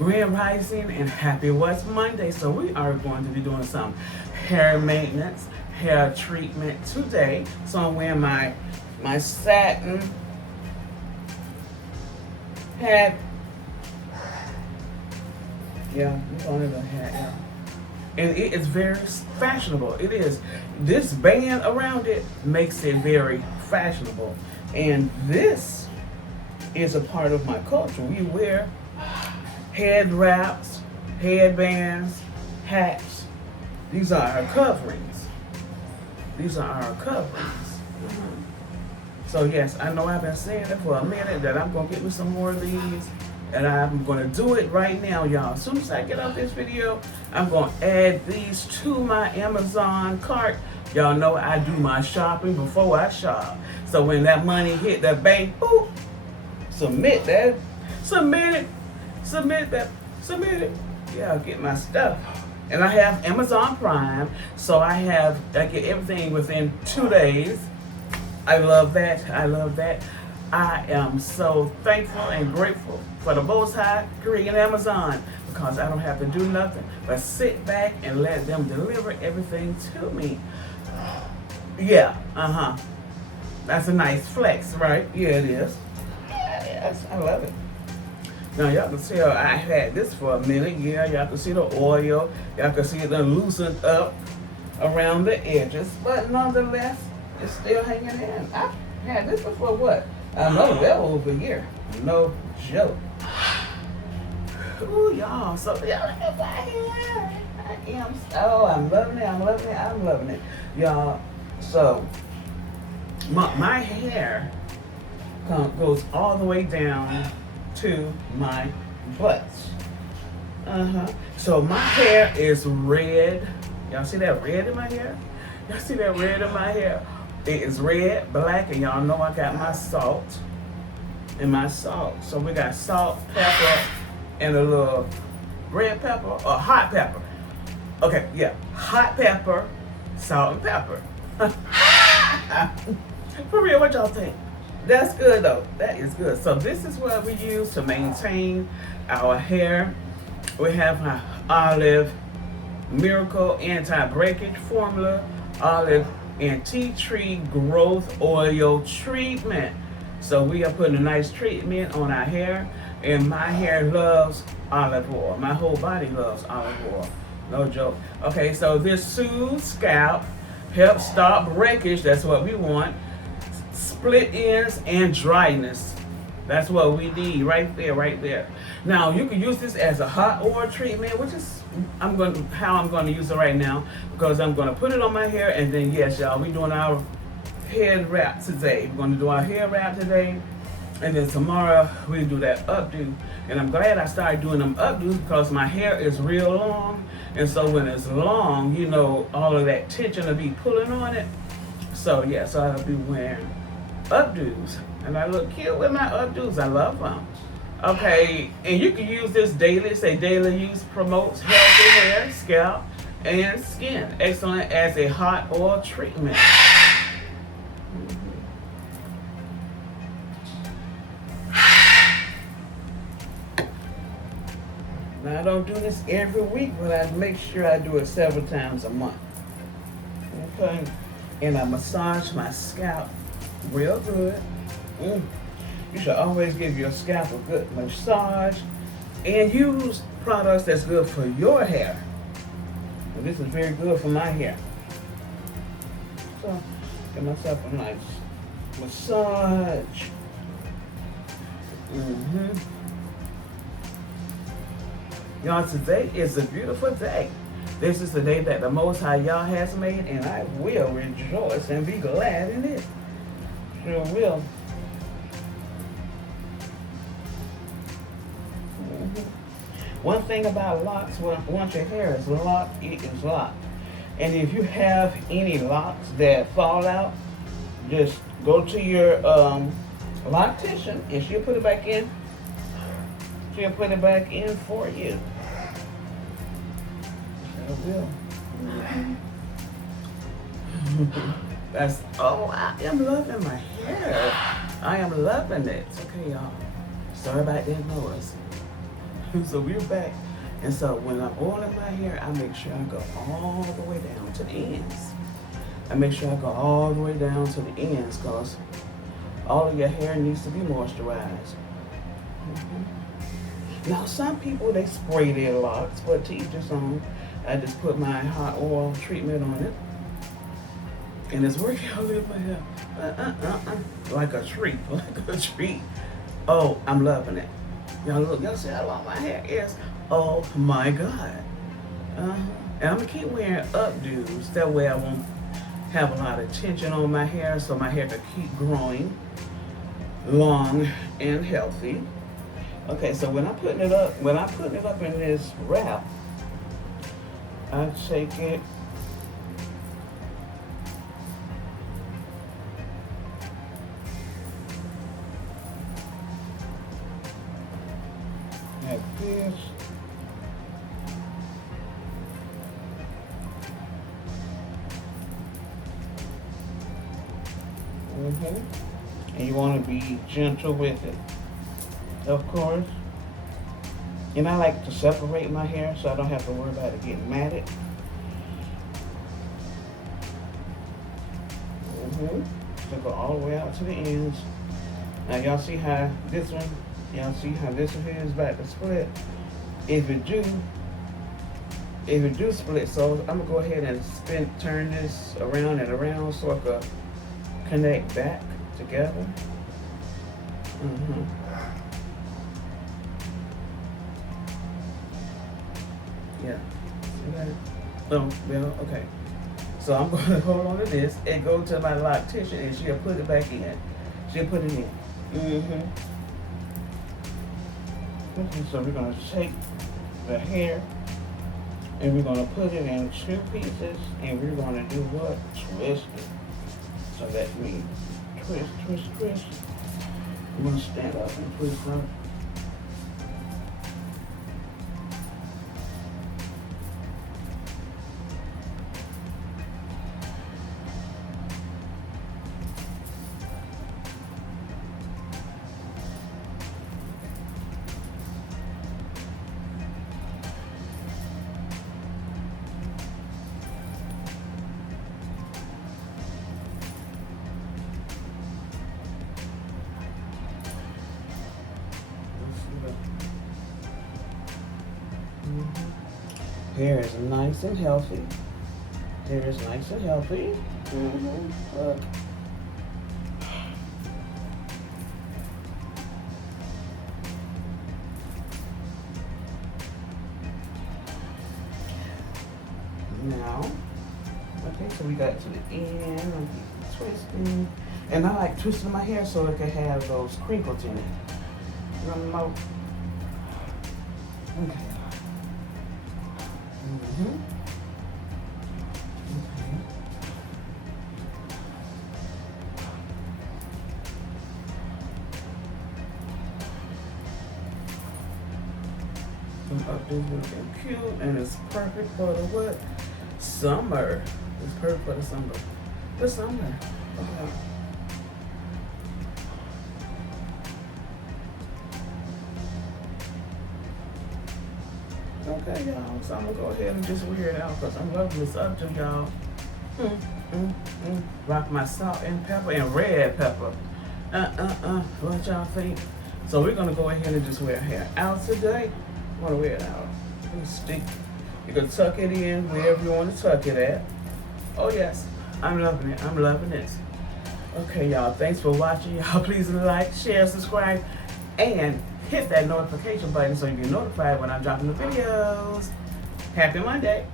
Grand Rising and happy What's Monday. So we are going to be doing some hair maintenance, hair treatment today. So I'm wearing my satin hat. Yeah, I'm calling it a hat. Yeah. And it is very fashionable. It is. This band around it makes it very fashionable. And this is a part of my culture. We wear head wraps, headbands, hats. These are our coverings. These are our coverings. So yes, I know I've been saying it for a minute that I'm gonna get me some more of these, and I'm gonna do it right now, y'all. As soon as I get off this video, I'm gonna add these to my Amazon cart. Y'all know I do my shopping before I shop. So when that money hit the bank, boop, submit that, submit it. Yeah, I'll get my stuff. And I have Amazon Prime, so I get everything within 2 days. I love that. I am so thankful and grateful for the Most High creating Amazon, because I don't have to do nothing but sit back and let them deliver everything to me. Yeah, That's a nice flex, right? Yeah, it is. Yes, I love it. Now y'all can tell I had this for a minute. Yeah, y'all can see the oil. Y'all can see it done loosened up around the edges, but nonetheless, it's still hanging in. I've had this before what? I know well over a year. No joke. Ooh, y'all. So y'all look at my hair. I'm loving it. Y'all, so my hair goes all the way down to my butts. So my hair is red. Y'all see that red in my hair? It is red, black, and y'all know I got my salt. So we got salt, pepper, and a little red pepper or hot pepper. Okay, yeah, hot pepper, salt, and pepper. For real, what y'all think? That's good though. That is good. So this is what we use to maintain our hair. We have our Olive Miracle Anti-Breakage Formula, Olive and Tea Tree Growth Oil Treatment. So we are putting a nice treatment on our hair, and my hair loves olive oil. My whole body loves olive oil. No joke. Okay, so this soothes scalp, helps stop breakage. That's what we want. Split ends and dryness. That's what we need right there. Now you can use this as a hot oil treatment, which is how I'm going to use it right now, because I'm going to put it on my hair, and then yes, y'all, we're doing our head wrap today. We're going to do our hair wrap today, and then tomorrow we do that updo. And I'm glad I started doing them updos, because my hair is real long, and so when it's long, you know, all of that tension will be pulling on it. So yeah, so I'll be wearing updos, and I look cute with my updos. I love them. Okay, and you can use this daily. Say daily use promotes healthy hair, scalp, and skin. Excellent as a hot oil treatment. Now I don't do this every week, but I make sure I do it several times a month. Okay, and I massage my scalp real good. You should always give your scalp a good massage, and use products that's good for your hair. And this is very good for my hair. So, give myself a nice massage. Y'all, today is a beautiful day. This is the day that the Most High Yah has made, and I will rejoice and be glad in it. Sure will. One thing about locks, once your hair is locked, it is locked. And if you have any locks that fall out, just go to your loctician, and she'll put it back in. She'll put it back in for you. Sure will. I am loving my hair. I am loving it. Okay, y'all. Sorry about that noise. So we're back. And so when I'm oiling my hair, I make sure I go all the way down to the ends. I make sure I go all the way down to the ends because all of your hair needs to be moisturized. Now some people, they spray their locks, but to each his own. I just put my hot oil treatment on it. And it's working out with my hair. Like a treat, like a treat. Oh, I'm loving it. Y'all look, y'all see how long my hair is? Oh my God. And I'm gonna keep wearing updos. That way I won't have a lot of tension on my hair, so my hair can keep growing long and healthy. Okay, so when I'm putting it up in this wrap, I take it like this. And you want to be gentle with it, of course. And I like to separate my hair so I don't have to worry about it getting matted. So go all the way out to the ends. Now y'all see how this one is about to split. If it do split, so I'm gonna go ahead and turn this around and around so it can connect back together. Yeah. See that? Oh, well, okay. So I'm going to hold on to this and go to my loctician and she'll put it back in. She'll put it in. Okay, so we're going to take the hair and we're going to put it in 2 pieces and we're going to do what? Twist it. So that means twist, twist, twist. I'm going to stand up and twist up. Hair is nice and healthy. Hair is nice and healthy. Look. Now, okay, so we got to the end. I'm twisting. And I like twisting my hair so it can have those crinkles in it. You know? Okay. This looking cute and it's perfect for the what? Summer. It's perfect for the summer. The summer. Okay. Okay, y'all. So I'm gonna go ahead and just wear it out because I'm loving this updo, y'all. Rock my salt and pepper and red pepper. What y'all think? So we're gonna go ahead and just wear hair out today. I want to wear it out. Stick. You can tuck it in wherever you want to tuck it at. Oh yes, I'm loving it. I'm loving this. Okay, y'all. Thanks for watching. Y'all please like, share, subscribe, and hit that notification button so you get notified when I'm dropping the videos. Happy Monday.